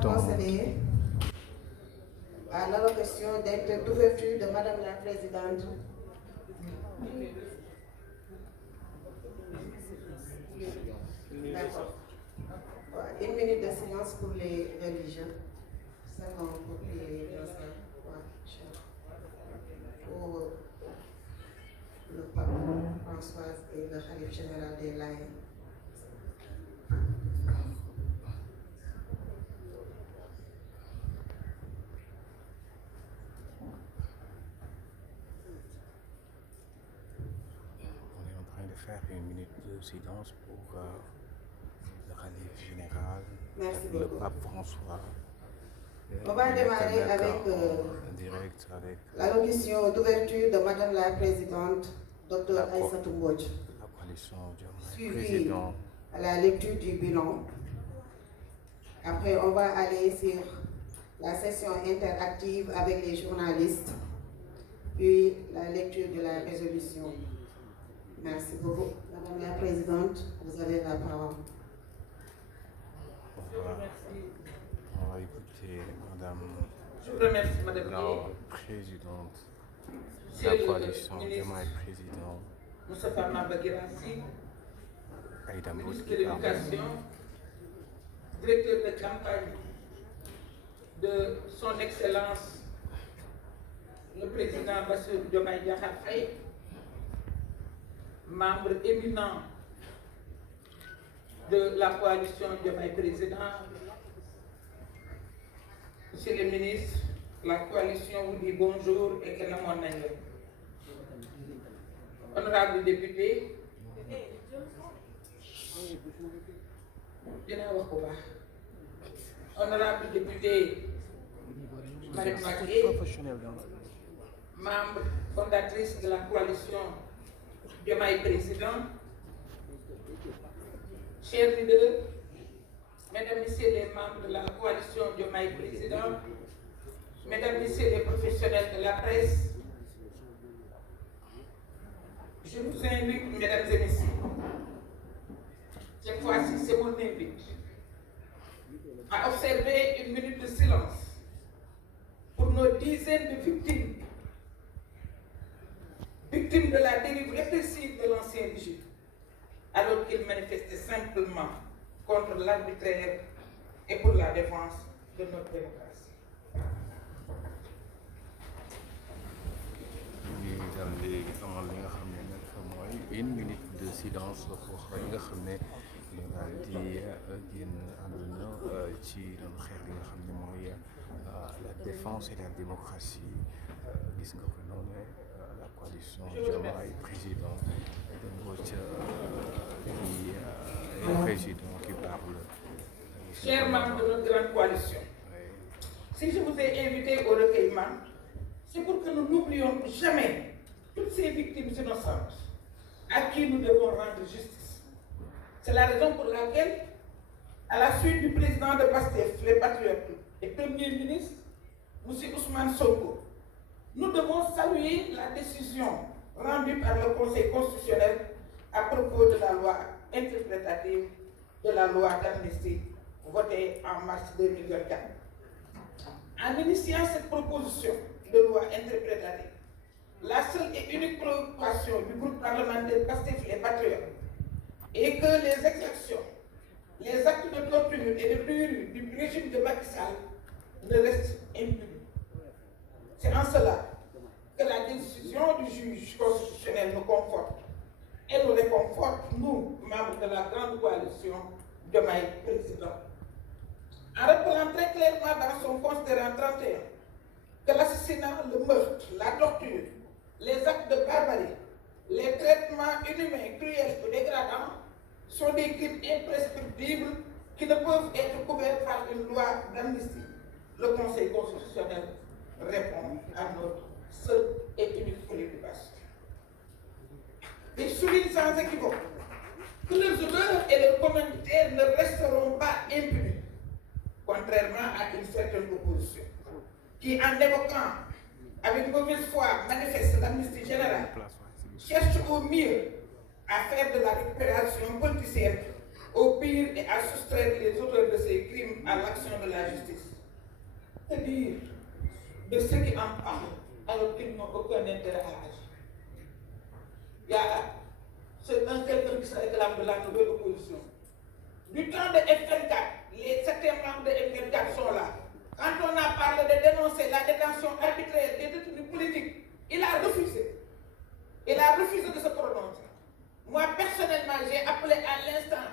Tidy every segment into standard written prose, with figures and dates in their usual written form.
procéder à l'allocation d'acte d'ouverture de Madame la Présidente. D'accord. Une minute de silence pour les religieux. C'est bon pour les pour le pape François et le khalife général des Layènes. Faire une minute de silence pour le khalife général, le pape François. On va démarrer avec l'allocution d'ouverture de Madame la Présidente, Dr Aïssatou Mbodj, suivi à la lecture du bilan. Après, on va aller sur la session interactive avec les journalistes, puis la lecture de la résolution. Merci beaucoup. Madame la Présidente, vous avez la parole. On va écouter Madame Je vous remercie, Madame la Présidente, la coalition Diomaye Président, Moustapha Mamba Guirassy, Aïda Mbodj, ministre de l'Éducation, directeur de campagne de son Excellence, le président Bassirou Diomaye Diakhar Faye, membre éminent de la coalition Diomaye Président, Monsieur le ministre, la coalition vous dit bonjour et que l'amour n'aille. Honorable député, honorable député Marie Maké, membre fondatrice de la coalition Diomaye Président, chers leaders, mesdames, messieurs les membres de la coalition Diomaye Président, mesdames, messieurs les professionnels de la presse, je vous invite, mesdames et messieurs, cette fois-ci c'est mon invite, à observer une minute de silence pour nos dizaines de victimes de la dérive répressive de l'ancien régime, alors qu'ils manifestaient simplement contre l'arbitraire et pour la défense de notre démocratie. Une minute de silence pour li nga xam ne ñu daal di génn ànduna ci doon xeex li nga xam ne mooy la défense et la démocratie. Gis nga ko noonu la coalition Diomaye Président qui président qui parle. Chers membres de notre grande coalition, si je vous ai invité au recueillement, c'est pour que nous n'oublions jamais toutes ces victimes innocentes à qui nous devons rendre justice. C'est la raison pour laquelle, à la suite du président de PASTEF, les Patriotes, et Premier ministre, M. Ousmane Sonko, nous devons saluer la décision rendue par le Conseil constitutionnel à propos de la loi interprétative de la loi d'amnistie votée en mars 2024. En initiant cette proposition de loi interprétative, la seule et unique préoccupation du groupe parlementaire PASTEF les Patriotes est que les exactions, les actes de torture et de tuerie du régime de Macky Sall ne restent impunis. C'est en cela que la décision du juge constitutionnel nous conforte et nous réconforte, nous, membres de la grande coalition Diomaye Président. En rappelant très clairement dans son considérant 31 que l'assassinat, le meurtre, la torture, les actes de barbarie, les traitements inhumains, cruels ou dégradants sont des crimes imprescriptibles qui ne peuvent être couverts par une loi d'amnistie. Le Conseil constitutionnel répond à notre seule et unique préoccupation. Il souligne sans équivoque que leurs auteurs et leurs commanditaires ne resteront pas impunis, contrairement à une certaine opposition, qui en évoquant avec mauvaise foi manifeste l'amnistie générale, cherche au mieux à faire de la récupération politicienne au pire et à soustraire les auteurs de ces crimes à l'action de la justice. Que dire de ceux qui en parlent alors qu'ils n'ont aucun intérêt à agir? Il y a quelqu'un qui se réclame de la nouvelle opposition. Du temps de F24, certains membres de F24 sont là. Quand on a parlé de dénoncer la détention arbitraire des détenus politiques, il a refusé. Il a refusé de se prononcer. Moi, personnellement, j'ai appelé à l'instant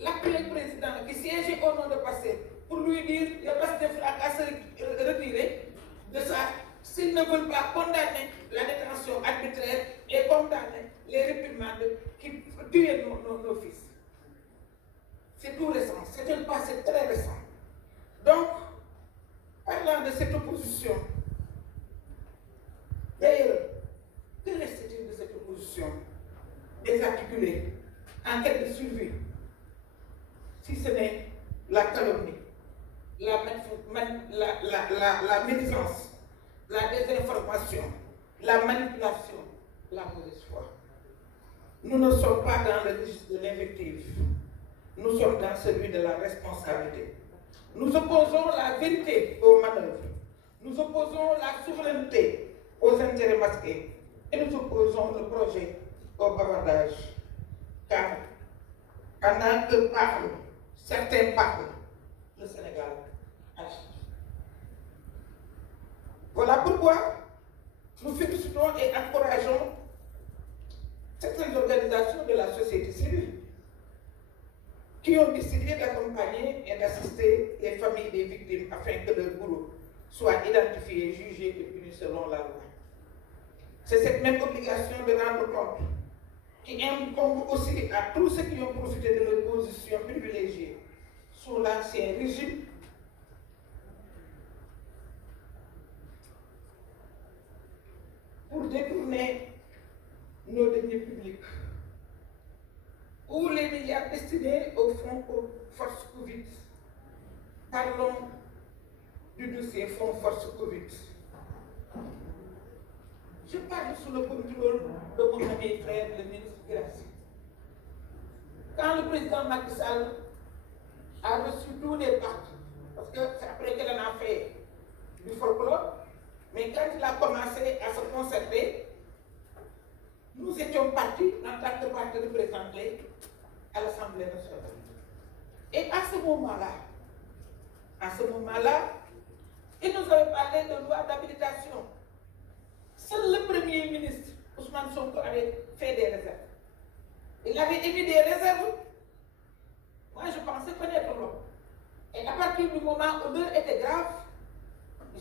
l'actuel président qui siégeait au nom de Pastef pour lui dire qu'il Pastef à se retirer de ça s'ils ne veulent pas condamner la détention arbitraire et condamner les réprimandes qui tuent nos fils. C'est tout récent, c'est un passé très récent. Donc, parlant de cette opposition, d'ailleurs, que reste-t-il de cette opposition désarticulée, en quête de survie, si ce n'est la calomnie, la médisance, la désinformation, la manipulation, la mauvaise foi? Nous ne sommes pas dans le registre de l'invective, nous sommes dans celui de la responsabilité. Nous opposons la vérité aux manœuvres, nous opposons la souveraineté aux intérêts masqués et nous opposons le projet au bavardage. Car pendant que certains parlent, le Sénégal agit. Voilà pourquoi nous félicitons et encourageons certaines organisations de la société civile qui ont décidé d'accompagner et d'assister les familles des victimes afin que leurs bourreaux soient identifiés, jugés et punis selon la loi. C'est cette même obligation de rendre compte qui incombe aussi à tous ceux qui ont profité de leur position privilégiée sous l'ancien régime pour détourner nos deniers publics ou les milliards destinés au fonds aux forces Covid. Parlons du dossier fonds force Covid. Je parle sous le contrôle de mon ami et frère, le ministre Guirassy. Quand le président Macky Sall a reçu tous les partis, parce que c'est après qu'elle en a fait du folklore, mais quand il a commencé à se concerter, nous étions partis en tant que parti représenté à l'Assemblée nationale. Et à ce moment-là, il nous avait parlé de loi d'habilitation. Seul le Premier ministre, Ousmane Sonko, avait fait des réserves. Il avait émis des réserves. Moi, je pensais connaître l'homme. Et à partir du moment où l'heure était grave,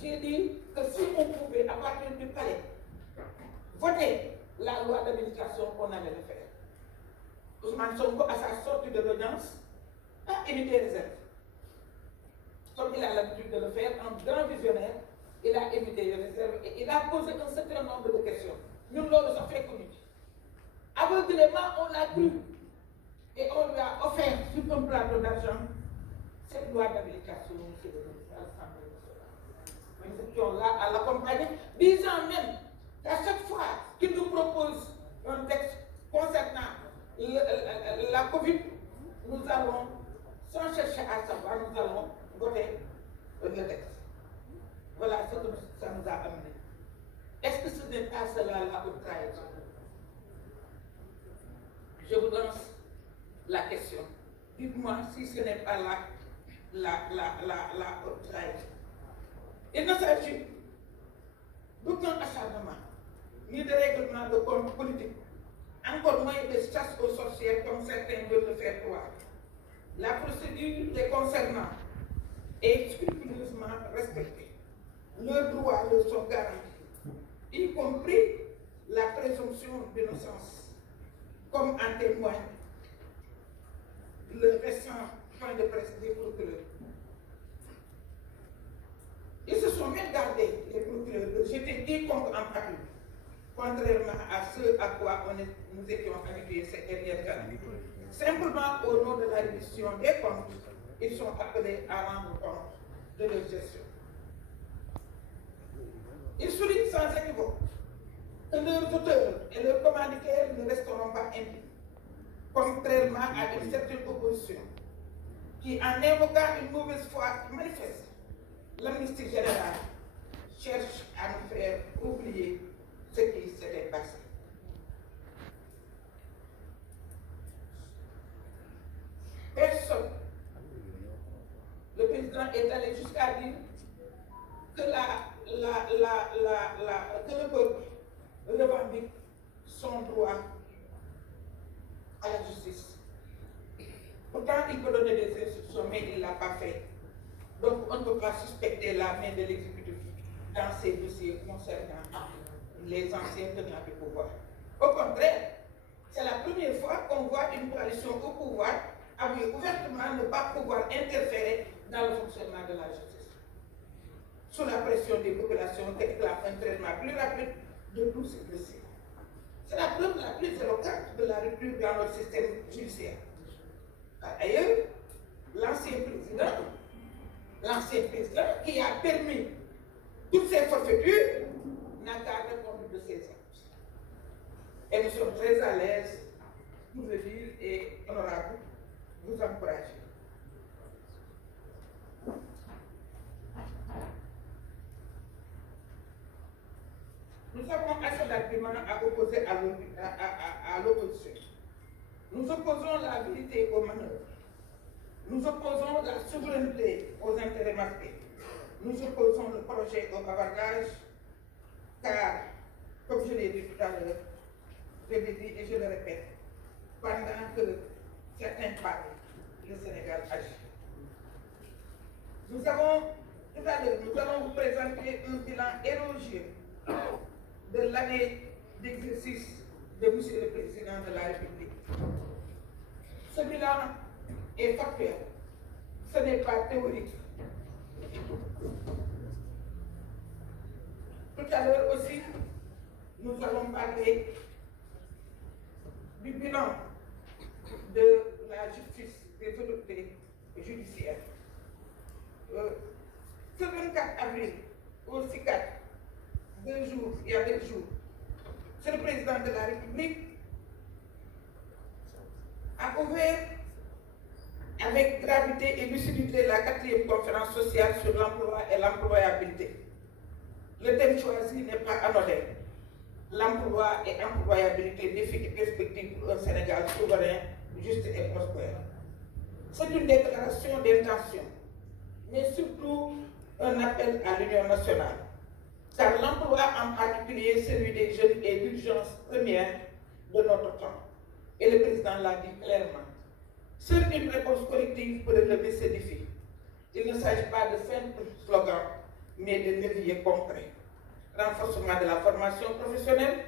j'ai dit que si on pouvait, à partir du palais, voter la loi d'habilitation, on allait le faire. Ousmane Sonko, à sa sortie de l'audience, a émis des réserves. Comme il a l'habitude de le faire, en grand visionnaire, il a émis des réserves et il a posé un certain nombre de questions. Nous l'avons fait connu. Aveuglément, on l'a cru et on lui a offert sur un plateau d'argent cette loi d'habilitation, monsieur le ministre, à l'Assemblée nationale. Nous étions là à l'accompagner, disant même qu'à chaque fois qu'il nous propose un texte concernant la Covid, nous allons, sans chercher à savoir, nous allons voter le texte. Voilà ce que ça nous a amené. Est-ce que ce n'est pas cela la haute trahison? Je vous lance la question. Dites-moi si ce n'est pas la haute trahison. Il ne s'agit d'aucun acharnement, ni de règlement de compte politique, encore moins de chasse aux sorcières comme certains veulent le faire croire. La procédure les concernant est scrupuleusement respectée. Leurs droits leur sont garantis, y compris la présomption d'innocence, comme en témoigne le récent point de presse des procureurs. Ils se sont même gardés, les procureurs, de jeter quiconque en parole, contrairement à ce à quoi nous étions habitués ces dernières années. Simplement au nom de la reddition des comptes, ils sont appelés à rendre compte de leur gestion. Ils soulignent sans équivoque que leurs auteurs et leurs commanditaires ne resteront pas impunis. contrairement à une certaine opposition, qui en invoquant une mauvaise foi manifeste, l'amnistie générale cherche à nous faire oublier ce qui s'était passé. Personne, le président est allé jusqu'à dire que que le peuple revendique son droit à la justice. Pourtant, il peut donner des instructions, mais il ne l'a pas fait. Donc, on ne peut pas suspecter la main de l'exécutif dans ces dossiers concernant les anciens tenants du pouvoir. Au contraire, c'est la première fois qu'on voit une coalition au pouvoir avouer ouvertement ne pas pouvoir interférer dans le fonctionnement de la justice. Sous la pression des populations qui réclament un traitement plus rapide de tous ces dossiers. C'est la preuve la plus éloquente de la rupture dans notre système judiciaire. Par ailleurs, l'ancien président qui a permis toutes ces forfaitures n'a qu'à répondre de ses actes. Et nous sommes très à l'aise pour le dire et honorable vous encourager. Nous avons assez d'arguments à opposer à l'opposition. Nous opposons la vérité aux manœuvres. Nous opposons la souveraineté aux intérêts masqués. Nous opposons le projet au bavardage, car, comme je l'ai dit tout à l'heure, je l'ai dit et je le répète, pendant que certains parlent, le Sénégal agit. Nous allons vous présenter un bilan élogieux de l'année d'exercice de M. le Président de la République. Ce bilan est factuel, ce n'est pas théorique. Tout à l'heure aussi, nous allons parler du bilan de la justice, des autorités judiciaires. Ce 24 avril au CICAD, il y a 2 jours, c'est le président de la République a ouvert avec gravité et lucidité la 4e conférence sociale sur l'emploi et l'employabilité. Le thème choisi n'est pas anodin. L'emploi et employabilité, défis et perspectives pour un Sénégal souverain, juste et prospère. C'est une déclaration d'intention, mais surtout un appel à l'Union nationale. Car l'emploi en particulier, celui des jeunes, est l'urgence première de notre temps. Et le président l'a dit clairement. Seule une réponse collective peut relever ce défi. Il ne s'agit pas de simples slogans, mais de leviers concrets. Renforcement de la formation professionnelle,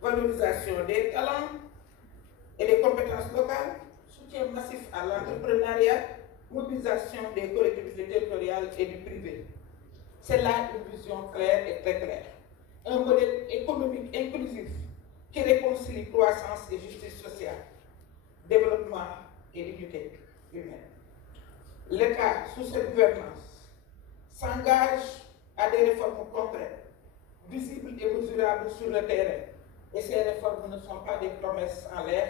valorisation des talents et des compétences locales, soutien massif à l'entrepreneuriat, mobilisation des collectivités territoriales et du privé. C'est là une vision claire et très claire. Un modèle économique inclusif qui réconcilie croissance et justice sociale, développement et dignité humaine. L'État, sous cette gouvernance, s'engage à des réformes concrètes, visibles et mesurables sur le terrain. Et ces réformes ne sont pas des promesses en l'air,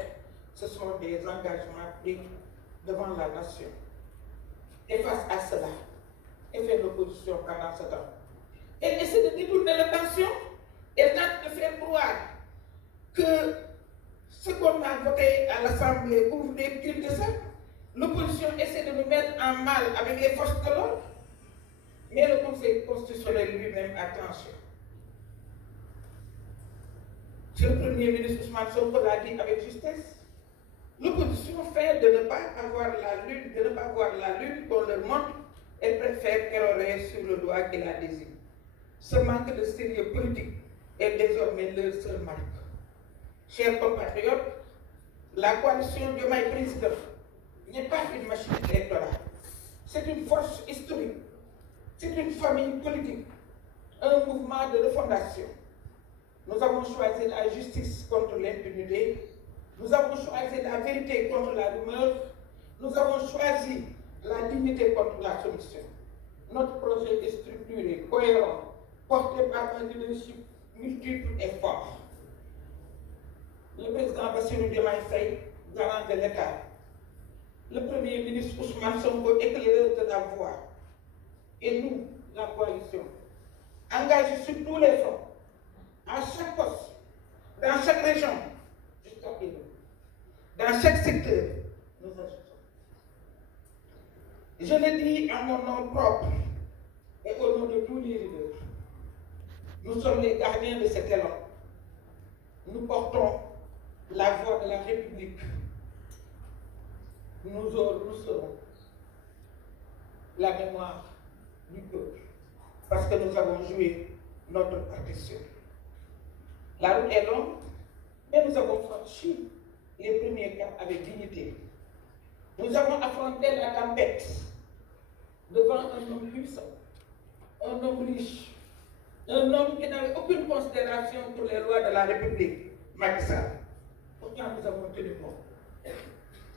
ce sont des engagements pris devant la nation. Et face à cela, et fait l'opposition pendant ce temps. Elle essaie de détourner l'attention, elle tente de faire croire que ce qu'on a voté à l'Assemblée ouvre des crimes de ça. L'opposition essaie de nous mettre en mal avec les forces de l'ordre, mais le Conseil constitutionnel lui-même a tranché. Le Premier ministre Ousmane Sonko l'a dit avec justesse. L'opposition fait de ne pas avoir la lune, qu'on leur montre. Elle préfère pérorer sur le doigt qui la désigne. Ce manque de sérieux politique est désormais leur seul marque. Chers compatriotes, la coalition Diomaye Président n'est pas une machine électorale. C'est une force historique. C'est une famille politique. Un mouvement de refondation. Nous avons choisi la justice contre l'impunité. Nous avons choisi la vérité contre la rumeur. Nous avons choisi la dignité contre la soumission. Notre projet est structuré, cohérent, porté par un leadership multiple et fort. Le président Bassirou Diomaye Faye garant de l'État, le Premier ministre Ousmane Sonko, éclaireur de la voie, et nous, la coalition, engagés sur tous les fronts, à chaque poste, dans chaque région, jusqu'à Péro, dans chaque secteur, nous agissons. Je le dis en mon nom propre et au nom de tous les leaders. Nous sommes les gardiens de cet élan. Nous portons la voix de la République. Nous serons la mémoire du peuple parce que nous avons joué notre partition. La route est longue, mais nous avons franchi les premiers caps avec dignité. Nous avons affronté la tempête devant un homme puissant, un homme riche, un homme qui n'avait aucune considération pour les lois de la République, Macky Sall. Pourtant, nous avons tenu bon.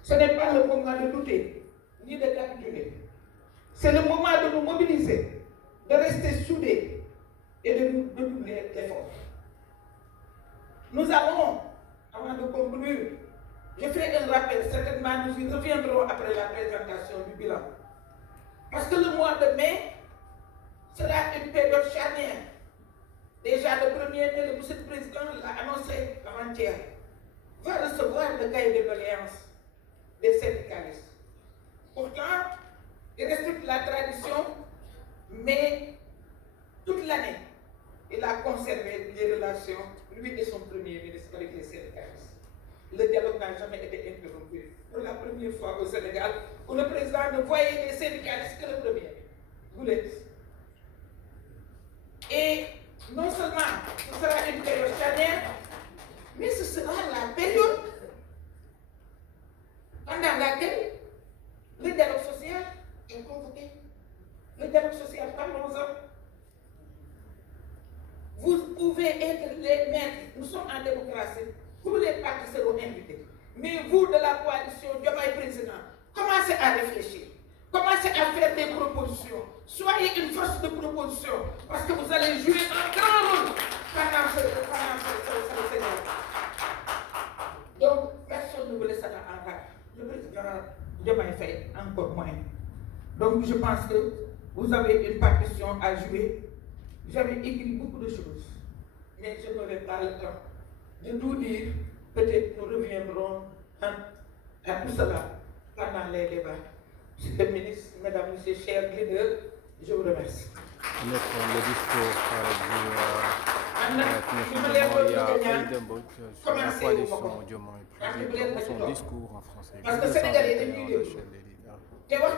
Ce n'est pas le moment de douter, ni de capituler. C'est le moment de nous mobiliser, de rester soudés et de nous doubler l'effort. Nous avons, avant de conclure, je fais un rappel, certainement nous y reviendrons après la présentation du bilan. Parce que le mois de mai sera une période charnière. Déjà le premier mai, le monsieur le président l'a annoncé avant-hier, va recevoir le cahier de doléances des syndicalistes. Pourtant, il respecte la tradition, mais toute l'année, il a conservé les relations, lui et son premier ministre, avec les syndicalistes. Le dialogue n'a jamais été interrompu. Pour la première fois au Sénégal, où le président ne voyait les syndicalistes que le premier. Vous l'êtes. Et non seulement ce sera une période charnière, mais ce sera la période pendant laquelle le dialogue social est convoqué. Le dialogue social, parlons-en. Vous pouvez être les maîtres, nous sommes en démocratie, tous les partis seront invités. Mais vous de la coalition Diomaye Président, commencez à réfléchir, commencez à faire des propositions. Soyez une force de proposition, parce que vous allez jouer un grand rôle pendant ce Sénégal. Donc, personne ne vous laissera en rade. Le président Diomaye Faye, encore moins. Donc, je pense que vous avez une partition à jouer. J'avais écrit beaucoup de choses, mais je n'aurai pas le temps de tout dire. Peut-être nous reviendrons à tout cela pendant les débats. Monsieur le ministre, mesdames, messieurs, chers leaders, je vous remercie. Le discours il y a Aïda Mbodj sur la coalition Diomaye Président, son discours en français. Parce que Sénégalais dañuy déglu te wax